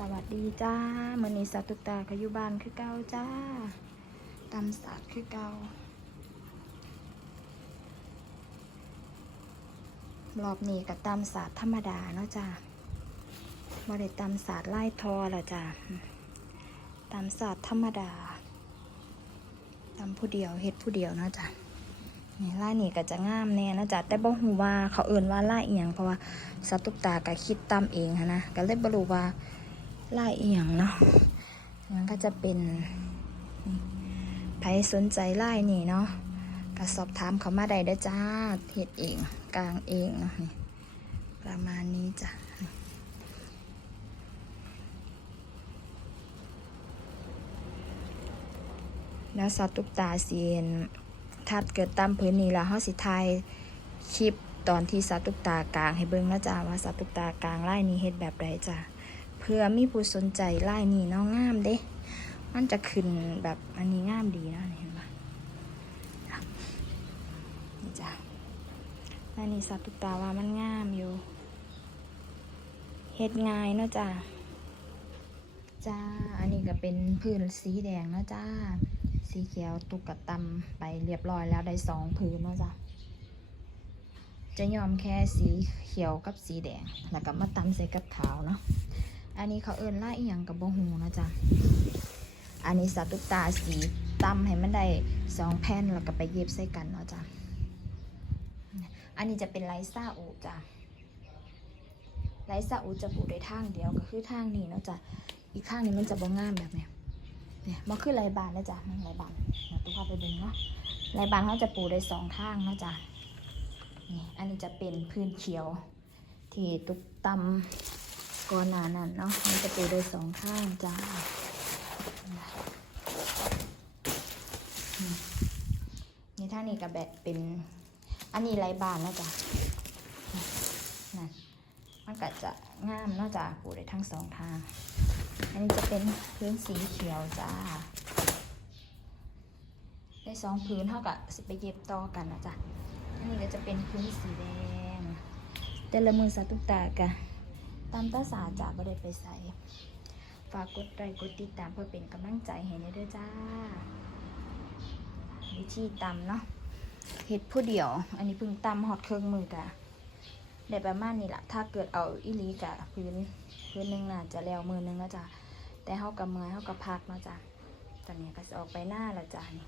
สวัสดีจ้ามือนี้สาตุกตาขยุบานคือเก่าจ้าตำศาสตร์คือเก่ารอบนี้กับตำศาสตร์ธรรมดาเนาะจ้าบ่ได้ตำศาสตร์ไล่ทอละจ้าตำศาสตร์ธรรมดาตำผู้เดียวเฮ็ดผู้เดียวเนาะจ้านี่ไล่นี่ก็จะงามแน่นะจ้าแต่บ่ฮู้ว่าเขาเอิ่นว่าไล่เอียงเพราะว่าสตุกตาก็คิดตำเองหั้นนะก็เลยบ่รู้ว่า ลายเอียงเนาะมันก็จะเป็นใครสนใจลายนี่เนาะก็สอบถามเขามาได้เด้อจ้าเฮ็ดเองกลางเองเนี่ประมาณนี้จ้ะแล้วสัตว์ตุกตาเสียนทัดเกิดตามพื้นนี้แล้วเฮาสิทายคลิปตอนที่สัตว์ตุกตากลางให้เบิ่งนะจ้าว่าสัตว์ตุกตากลางไลายนี้เฮ็ดแบบใดจ้ะ พื่อมีผู้สนใจไล่นี่น้องงามเด้ มันจะขึ้นแบบอันนี้งามดีนะเห็นปะนี่จ้ะลายนี่สัตว์ตุกตาว่ามันงามอยู่เฮ็ดง่ายเนาะจ้ะจ้า อันนี้ก็เป็นพื้นสีแดงเนาะจ้า สีเขียวตุกกะตำไปเรียบร้อยแล้วได้สองพื้นเนาะจ้ะจะยอมแค่สีเขียวกับสีแดง แล้วก็มาตำใส่กับขาวเนาะ อันนี้เขาเอิ้นล่าอีหยังกับบ่ฮูนะจ๊ะ อันนี้สาตุกตาสีตำให้มันได้สองแผ่นแล้วก็ไปเย็บใส่กันเนาะจ้ะ อันนี้จะเป็นไลซ่าอูจ้ะ ไลซ่าอูจะปูได้ทางเดียวก็คือทางนี้เนาะจ้ะ อีกข้างนี้มันจะบ่งามแบบเนี้ยเนี่ยมันคือไรบานนะจ๊ะมันไรบานเดี๋ยวตุ๊กพาไปดูเนาะไรบานเขาจะปูได้สองข้างเนาะจ้ะนี่อันนี้จะเป็นพื้นเขียว ที่ตุกตำ ก่อนหน้านั้นเนาะมันจะปูโดยสองข้างจ้าอืมนี่ท่านี้กับแบบเป็นอันนี้ไรบานแล้วจ้ะนั่นมันก็จะงามนาะจ้ะปูได้ทั้งสองทาง อันนี้จะเป็นพื้นสีเขียวจ้าได้สองพื้นเท่ากับสิไปเย็บต่อกันนะจ้ะอันนี้ก็จะเป็นพื้นสีแดง แต่ละมือสาตุกตากะ ตามตาสาจ่าบ่ได้ไปใส่ฝากกดไลค์กดติดตามเพื่อเป็นกำลังใจให้ในเด้อจ้า วิธีตำเนาะเฮ็ดผู้เดียว อันนี้เพิ่งตำหอดเครื่องมือกะได้ประมาณนี้ละถ้าเกิดเอาอีหลีกะพื้นพื้นหนึ่งน่ะจะแล้วมือหนึงแล้วจ้ะแต่เฮากับมือเฮากับพักเนาะจ้ะตอนนี้ก็จะออกไปหน้าละจ้ะนี่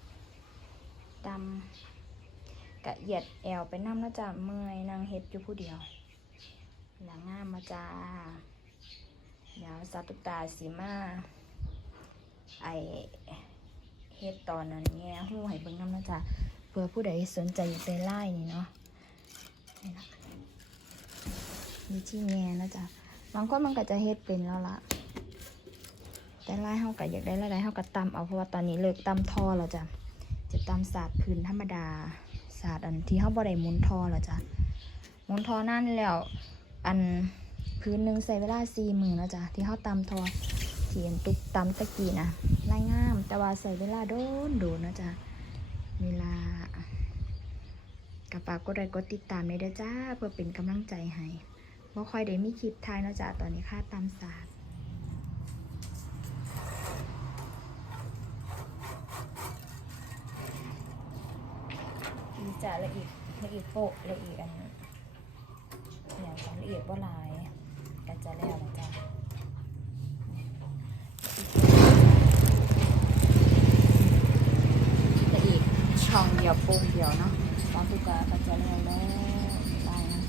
ตำกะเหยียดแอวไปน้ำแล้วจ้ะเมื่อยนางเฮ็ดอยู่ผู้เดียว หลังงามมาจ้าเดี๋ยวซาตุตาสีมาไอเฮ็ดตอนนั้นแง่หูให้เบิ่งน้ำนะจ๊ะเพื่อผู้ใดสนใจอยากได้ไล่นี่เนาะนี่นะวิธีแง่นะจ๊ะบางคนมันก็จะเฮ็ดเป็นแล้วล่ะแต่ไล่เฮาก็อยากได้ไล่เฮาก็ตำเอาเพราะว่าตอนนี้เลิกตำทอแล้วจ้ะจะตำศาสตร์พื้นธรรมดาศาสตร์อันที่เฮาบ่ได้มุนทอแล้วจ้ะมุนทอนั่นแล้ว อันพื้นหนึ่งใส่เวลาสี่มือนะจ๊ะที่เขาตำทอเทียนตุกตำตะกี้นะไล่งาม แต่ว่าใส่เวลาโดนโดนนะจ๊ะเวลากระปากกดไลค์กดติดตามในเด้อจ้าเพื่อเป็นกำลังใจให้ว่าค่อยได้มีคลิปทายนะจ๊ะตอนนี้ค่าตำศาสตร์ดีจ้ะละอียดละอียดโปะละอียดอันนี้ อย่างของละเอียดว่าลายก็จะแล้วนะจ๊ะละอียดช่องเดียวโป่งเดียวเนาะตอนทุกกก็จะแล้วแล้วได้นะ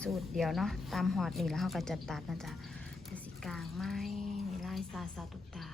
สูตรเดียวเนาะตามหอดนี่แล้วเขาก็จะตัดนะจ๊ะจะสีกลางไม้นี่ลายซาซาตุกตา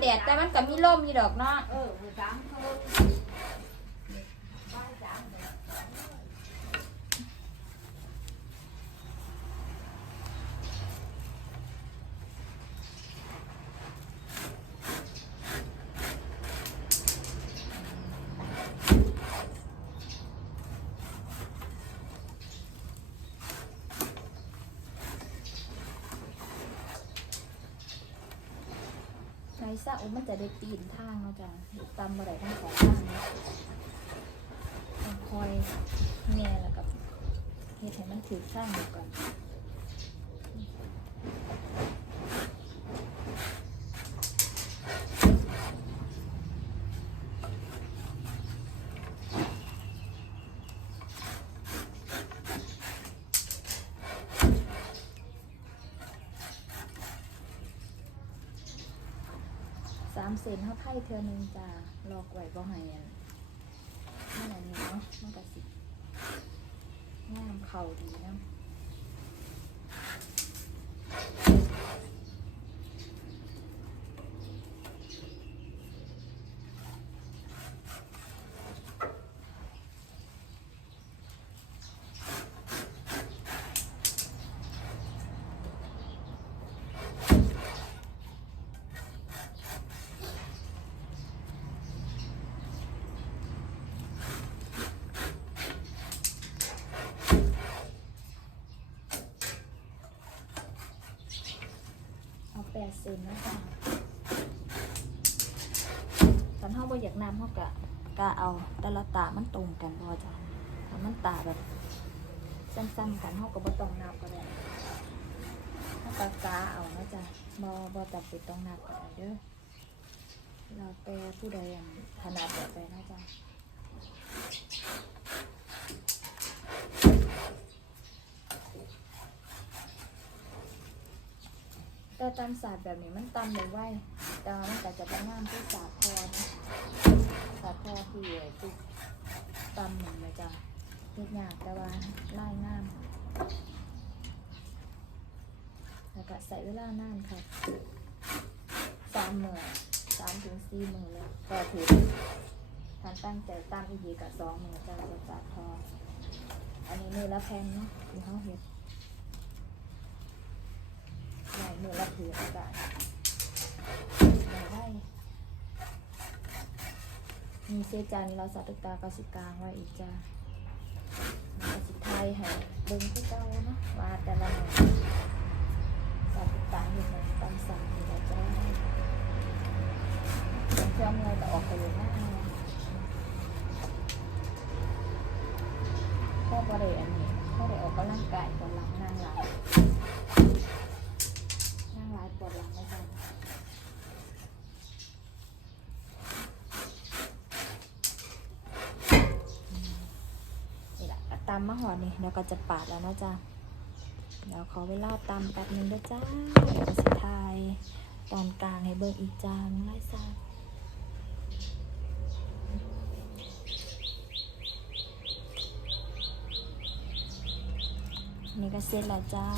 แดดแต่มันก็มีลมมีดอกเนาะ เออมือสามเขาบ้านสามเดือน ในซะโอ้มัน จะได้ปีนทางเนาะจ้ะตำบ่ไรทั้งสองข้างเนาะคอยแง่แล้วกับเฮ็ดให้มันถือข้างเดียวกันามเซนเขาไพ่เธอหนึงจ้าลอกไหว้บ่ให้อันนั่นอันนี้เนาะมันกระสิงามเข่าดีนะ ซนนะจ้าตอนเขาบ่อยากน้ำเขากะกะเอาแต่ละตามันตรงกันพอจ้ะถ้ามันตาแบบสั้นๆกันเขาก็บ่ต้องนับก็ได้เขากะกาเอานะจ้ะบ่บ่จับไปต้องนับก็ได้เด้อเราแต่ผู้ใดอย่างถนัดแบบใดนะจ๊ะ แต่ตำศาสตร์แบบนี้มันตำเลยไว้แต่ว่ามันก็จะเป็นงามที่ศาสตร์พอนศาสตร์พอคือไอ้ตุ๊กตำหนึ่งเลยจ้ะเฮ็ดยากแต่ว่าไล่งามแล้วก็ใส่เวลานานค่ะสามมือสามถึงสี่มือเลยก็ถือทานตั้งใจตำอีกทีกับสองมือจ้ะจะศาสตร์พออันนี้มือละแพงเนาะที่เขาเฮ็ดไหน มือละถืออไหนได้มีเซจานี่เราสัตตากสิกลางไว้อีกจ้ากสิไทยให้เบิ่งคือเก่าเนาะว่าแต่ละหน่อยสัตตาเห็นไหมตามสั่งนี่แหละจ้าเชื่อมเงยแต่ออกไปเลยน้าพ่อบ่ได้อันนี้พ่อได้ออกกำลังกายตอนหลังนั่งหลัง นั่งร้ายปวดหลังไม่จังนี่แหละตำมมะหอดนี่เดี๋ยวก็จะปาดแล้วนะจ๊ะเดี๋ยวขอเวลาตำแป๊บนึงด้วยจ้าเดี๋ยวสุดท้ายตอนกลางให้เบิร์อีกจานไล่ซานี่ก็เสร็จแล้วจ้า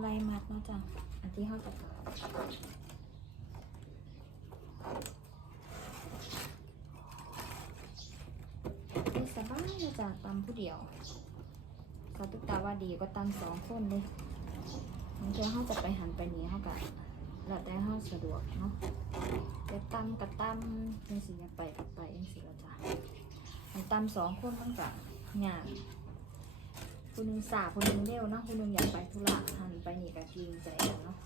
ไล่มัดเนาะจ้ะอันที่เขาจะเป็นสบายเลยจ้ะตำผู้เดียวเขาตุกตาว่าดีก็ตำสองคนเลยบางทีเขาจะไปหันไปนี้เขากะแล้วแต่เขาสะดวกเนาะจะตำกับตำยังสิจะไปกับไปยังสิละจ้ะมันตำสองคนมันกะงาน คนหนึ่งสาคนหนึ่งเร็วเนาะคนหนึ่งอยากไปธุระหันไปหนีกับกินใจเนาะ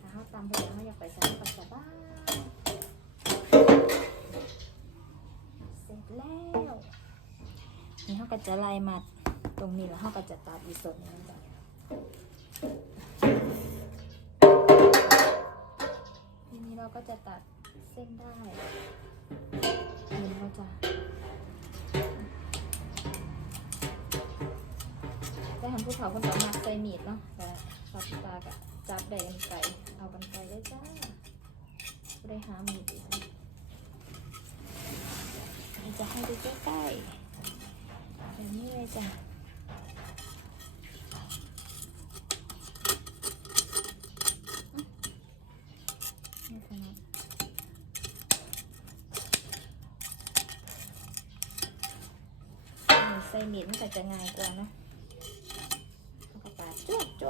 ถ้าเขาตำไปแล้วเขาอยากไปใส่กับสบายเสร็จแล้วนี่เขาก็จะไล่มัดตรงนี้แล้วเขาก็จะตัดอีกส่วนนึงจ้ะทีนี้เราก็จะตัดเส้นได้ทีนี้เราจะ ได้ทำผู้เฒ่าคนต่อมาใส่มีดเนาะแต่ตัดตากับจับได้กันไก่เอากันไก่ได้จ้าได้หามีดอีกนะเราจะให้ดูใกล้ๆแบบนี้เลยจ้ะใส่หมิ่นแต่จะง่ายกว่าเนอะ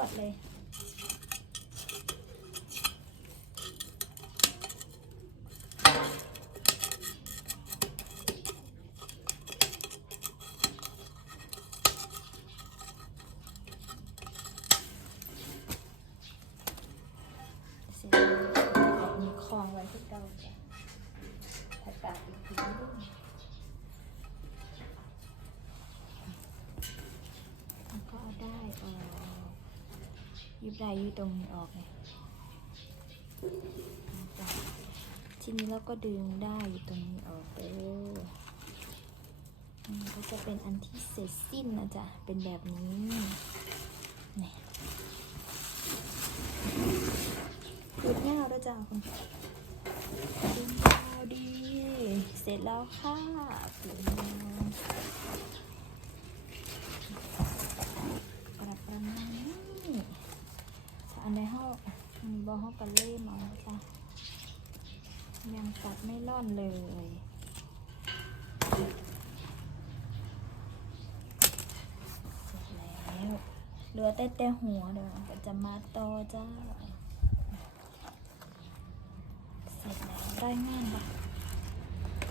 วดจวดเลย ได้อยืดตรงนี้ออกเลยทีนี้เราก็ดึงได้อยู่ตรงนี้ออกเออก็จะเป็นอันที่เสร็จสิ้นนะจ๊ะ เป็นแบบนี้นี่หยุดยาด้วยจ้าคุณหยุดยาวดี เสร็จแล้วค่ะหยุดยาวประประมาณนี้ถ้าอันใดห้าอันนี้ บอห้ากันเล่มาแล้วจ้ะยังตัดไม่ร่อนเลยเสร็จแล้วเหลือแต่แต่หัวเดี๋ยวก็จะมาต่อจ้า เสร็จแล้วได้งานปะ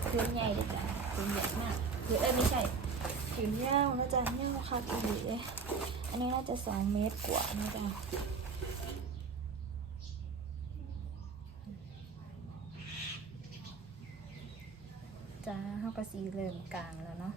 พื้นใหญ่เลยจ้ะพื้นใหญ่มากพื้นเอ้ยไม่ใช่พื้นยาวนะจ๊ะยาวค่ะอีหลีเลยอันนี้น่าจะสองเมตรกว่านะจ๊ะจ้าเขาก็สีเริ่มกลางแล้วเนาะ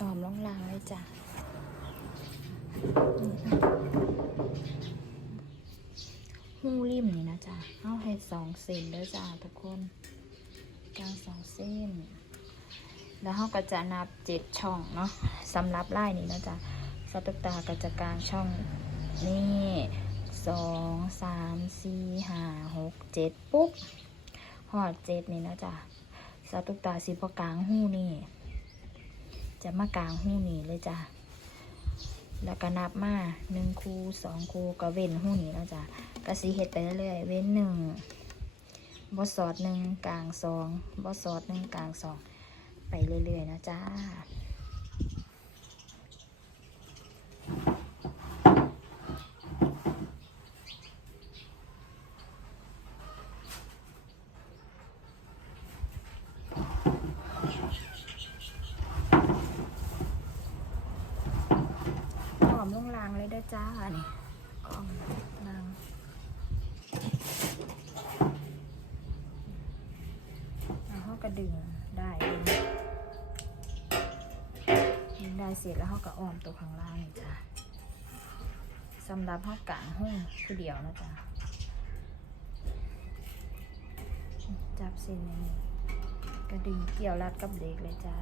หอมล่องลางเลยจ้ะ หูริมนี่นะจ๊ะเอาให้สองเซนเด้อจ้าทุกคนกลางสองเส้น แล้วเขาก็จะนับเจ็ดช่องเนาะสำหรับไล่นี้นะจ๊ะสตุกตาก็จะกลางช่องนี่สองสามสี่ห้าหกเจ็ดปุ๊บหอดเจ็ดนี่นะจ๊ะสตุกตาสิพอกลางหูนี่ จะมากลางหูนี่เลยจ้ะแล้วก็นับมาหนึ่งคูสองคูก็เว้นหูนี่แล้วจ้ะ ก็สีเห็ดไปเรื่อยๆเว้นหนึ่งบอสอดหนึ่งกลางสองบอสอดหนึ่งกลางสองไปเรื่อยๆนะจ้า็ดึงได้ดึงได้เสร็จแล้วเขาก็อ้อมตัวข้างล่างจ้ะสำหรับห้องกลางห้องคือเดียวนะจ๊ะจับเส้นนี้ก็ดึงเกี่ยวรัดกับเล็กเลยจ้า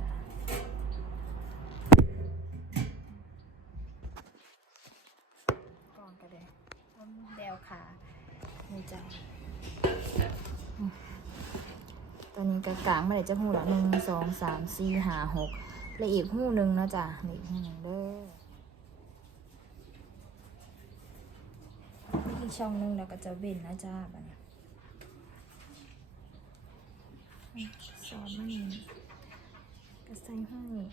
กระกลางมาเลยจะหูละหนึ่งสองสามสี่ห้าหกและอีกหูหนึ่งนะจ๊ะนี่อีกหูหนึ่งเด้ออีกช่องหนึ่งแล้วก็จะเว้นนะจ้าบันี้สอนมันนี่ก็ใส่ห้องนี่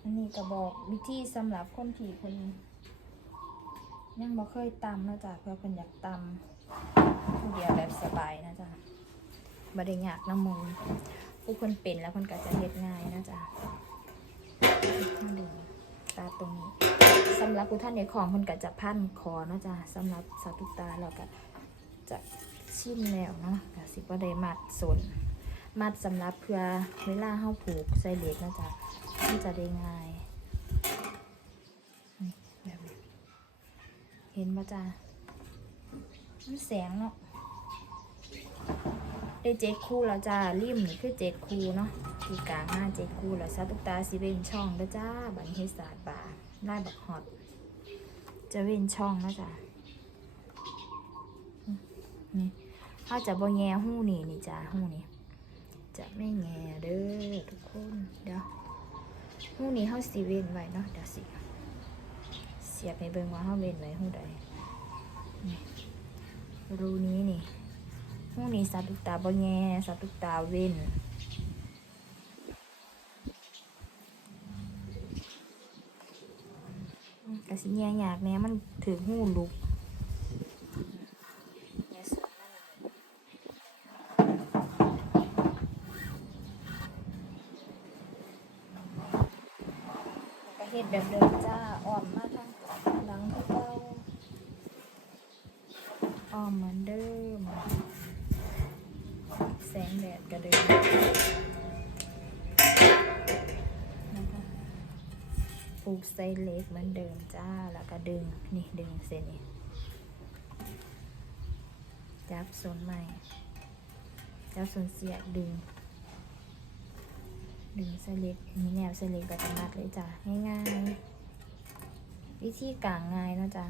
อันนี้ก็บอกวิธีสำหรับคนที่คน ยังบ่เคยตำนะจ๊ะเพื่อคนอยากตำผู้เดียวแบบสบายนะจ๊ะบ่ได้ยากน้ำมูลผู้คนเป็นแล้วคนก็จะเฮ็ดง่ายนะจ๊ะมาดูตาตรงนี้สำหรับผู้ท่านในของมันก็จะพันคอเนาะจ้ะสำหรับสาตุตาเราก็จะชิมแล้วเนาะก็สิบ่ได้มัดสนมัดสำหรับเพื่อเวลาเฮาผูกใส่เหล็กนะจ้ะมันจะได้ง่ายนี่แบบนี้ เห็นปะจ้ะมันแสงเนาะได้เจ็ดคู่แล้วจ้าริมนี่คือเจ็ดคู่เนาะทีกลางห้าเจ็ดคู่แล้วซาตุกตาสิเป็นช่องเด้อจ้าบันเฮดศาสตร์บาได้บักฮอตจะเว้นช่องนะจ๊ะนี่ถ้าจะบ่แง่หู้นี่นี่จ้าหู้นี่จะไม่แง่เด้อทุกคนเดี๋ยวหู้นี่เฮาสิเว้นไว้เนาะเดี๋ยวสิ สียบให้เบิ่งว่าเฮาเว้นไว้หู้ใดรูนี้นี่หู้นี่สัตว์ตุกตาบ่แง่สัตว์ตุกตาเว้นกระสิแง่ยากแน่มันถือหูลุกก็เฮ็ดแบบเดิมจ้าอ่อมมาทางหลังที่เก่าอ่อมเหมือนเดิม แสงแดดก็เดิมนะคะ ปลูก ไซเล็กเหมือนเดิมจ้า แล้วก็ดึง นี่ดึงเส้นนี่จับส่วนใหม่ จับส่วนเสียดึง ดึงไซเล็กมีแนวไซเล็กก็จะมัดเลยจ้ะง่ายๆ วิธีกลางง่ายนะจ้ะ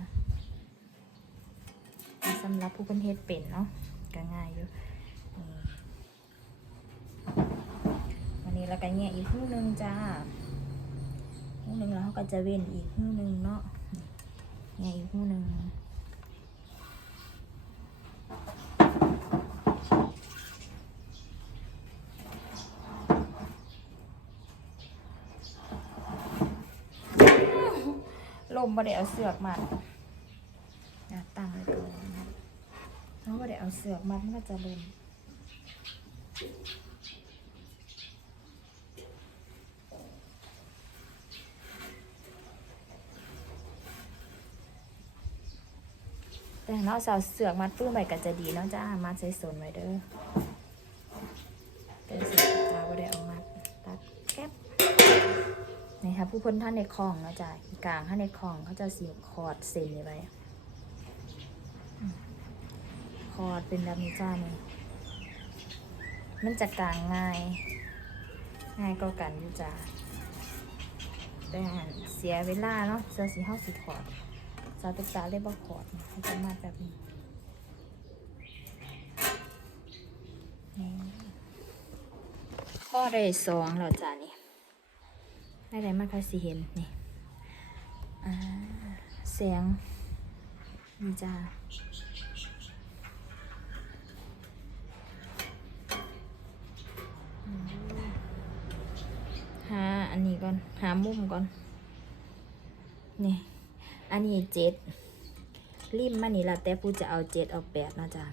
สำหรับผู้เป็นเฮ็ดเป็นเนาะก็ง่ายอยู่นี่วันนี้เราก็แง่อีกคู่หนึงจ้า หูหนึ่งแล้วเขาก็จะเว้นอีกหูหนึ่งเนาะเนี่ยอีกหูหนึ่งลมบ่ได้เอาเสือกมัดนะตั้งไว้ก่อนนะเขาบ่ได้เอาเสือกมัดมันก็จะลม แต่เราสาวเสือกมัดปื้มไว้ก็จะดีเนาะจ้ามัดใส่สนไว้เด้อเป็นสิจ้าบ่ได้เอามัดตัดแก๊บนี่ค่ะผู้คนท่านในคลองเนาะจ้ากลางท่านในคลองเขาจะสีคอร์ดเส้นไว้คอร์ดเป็นแบบนี้จ้านี่มันจะกลางง่าย ง่ายก็กันอยู่จ้าแต่เสียเวลาเนาะเสื้อสีห้าสีคอร์ดาวตุ๊กตาเล่บอคอร์ดเขาจะมาแบบนี้นี่ข้อได้สองแล้วจ้านี่ได้ไรมากคะสิเห็นนี่อ่าแสงนี่จ้าอืมหาอันนี้ก่อน หามุมก่อน นี่ อันนี้เจ็ดริมมันนี่ละแต่ผู้จะเอาเจ็ดเอาแปดนะจ๊ะ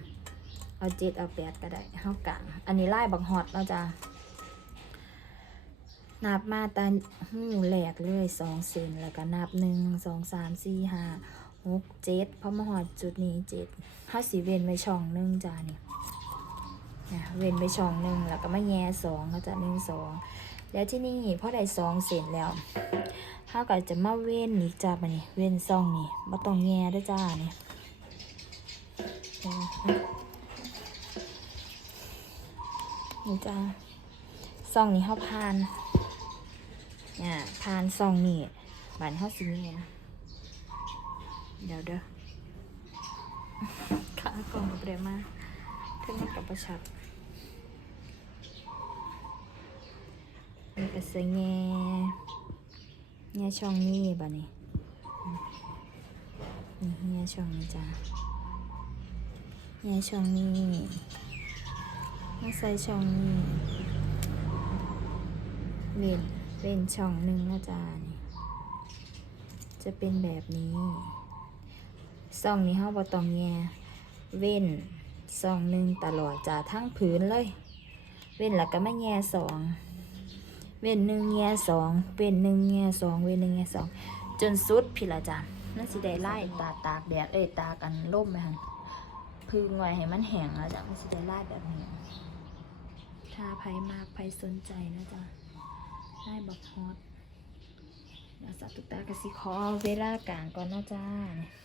เอาเจ็ดเอาแปดก็ได้เท่ากลางอันนี้ไล่บังฮอตนะจ๊ะนับมาตาหูแหลกเลยสองเซนแล้วก็นับหนึ่งสองสามสี่ห้าหกเจ็ดพอมาหอดจุดนี้เจ็ดห้าสีเวนไว้ช่องหนึ่งจ้านี่นะเวนไปช่องหนึ่งแล้วก็มาแย่สองก็จะหนึ่งสอง แล้วที่นี่พอได้สองเซนแล้วเขาก็จะมาเว้นอีกจ้าปะนี่เว้นซองนี่บ่ต้องแง่เด้วยจ้านี่นี่จ้าซองนี้เขาพานเนี่ยพานซองนี่บานเขาสิแง่เดี๋ยวเด้อข้ากล่องกับเรมาถึงมันกับประชัด นี่ก็สแง่แง่ช่องนี้บ่นี่นี่แง่ช่องนี้จ้าแง่ช่องนี้มาใส่ช่องนี้เว้นเว้นช่องหนึ่งนะจ้านี่จะเป็นแบบนี้ซ่องนี้เฮาบ่ต้องแง่เว้นสองหนึ่งตลอดจากทั้งผืนเลย เว้นแล้วก็ไม่แง่สอง เว้นหนึ่งแง่สองเว้นหนึ่งแง่สองเว้นหนึ่งแง่สองจนสุดพี่ละจ้ะนั่นสิได้ไล่ตาตากแดดเอ้ยตากันล่มไปหันพึ่งไว้ให้มันแห้งแล้วจ้ะมันสิได้ไล่แบบนี้ถ้าไผมากไผสนใจนะจ๊ะไล่บักฮอตแล้วสัตว์ตุกตากสิขอเวลากลางก่อนนะจ้าเนี่ย